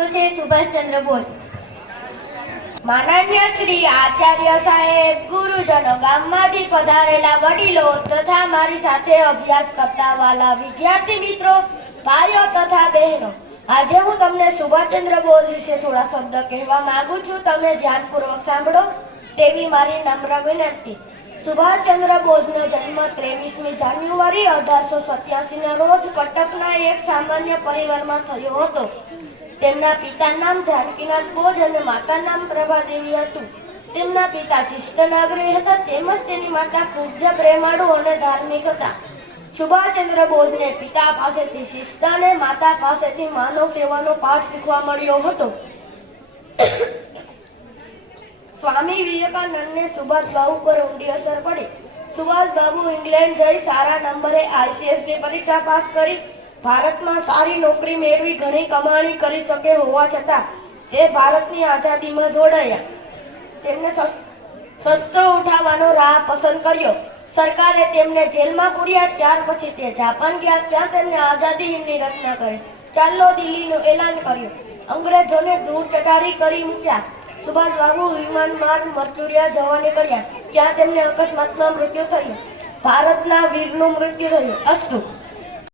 તો છે સુભાષચંદ્ર બોઝ. માનનીય શ્રી આચાર્ય સાહેબ, ગુરુજનો, ગામમાંથી પધારેલા વડીલો તથા મારી સાથે અભ્યાસ કરતા વાલા વિદ્યાર્થી મિત્રો, ભાઈઓ તથા બહેનો, આજે હું તમને સુભાષચંદ્ર બોઝ વિશે થોડા શબ્દ કહેવા માંગુ છું. તમે ધ્યાનપૂર્વક સાંભળો તેવી મારી નમ્ર વિનંતી. સુભાષચંદ્ર બોઝનો જન્મ 23મી જાન્યુઆરી 1887ના રોજ કટકના એક સામાન્ય પરિવારમાં થયો હતો. તેમના પિતાનું નામ જાનકીનાથ બોઝ અને માતાનું નામ પ્રભાદેવી હતું. તેમના પિતા શિસ્તનાગ્રહી હતા, તેમજ તેની માતા પૂજ્ય, પ્રેમાળુ અને ધાર્મિક હતા. સુભાષચંદ્ર બોઝને પિતા પાસેથી શિસ્ત અને માતા પાસેથી માનવ સેવાનો પાઠ શીખવા મળ્યો હતો. સ્વામી વિવેકાનંદને સુભાષબાબુ પર ઊંડી અસર પડી. સુભાષબાબુ ઇંગ્લેન્ડ જઈ સારા નંબરે ICSની પરીક્ષા પાસ કરી ભારતમાં સારી નોકરી મેળવી ઘણી કમાણી કરી શકે હોવા છતાં તે ભારતની આઝાદીમાં જોડાયા. તેમને શસ્ત્રો ઉઠાવવાનો રાહ પસંદ કર્યો. સરકારે તેમને જેલમાં પૂર્યા. ત્યાર પછી તે જાપાન ગયા, ત્યાં તેમને આઝાદી હિંદની રચના કરી. ચાલો દિલ્હીનું એલાન કર્યું. અંગ્રેજોને દૂર ચટારી કરી મૂક્યા. સુભાષબાબુ વિમાન માર્ગ મર્ચુરિયા જવા નીકળ્યા. ત્યાં તેમને અકસ્માતમાં મૃત્યુ થયું. ભારતના વીરનું મૃત્યુ થયું. અસ્તુ.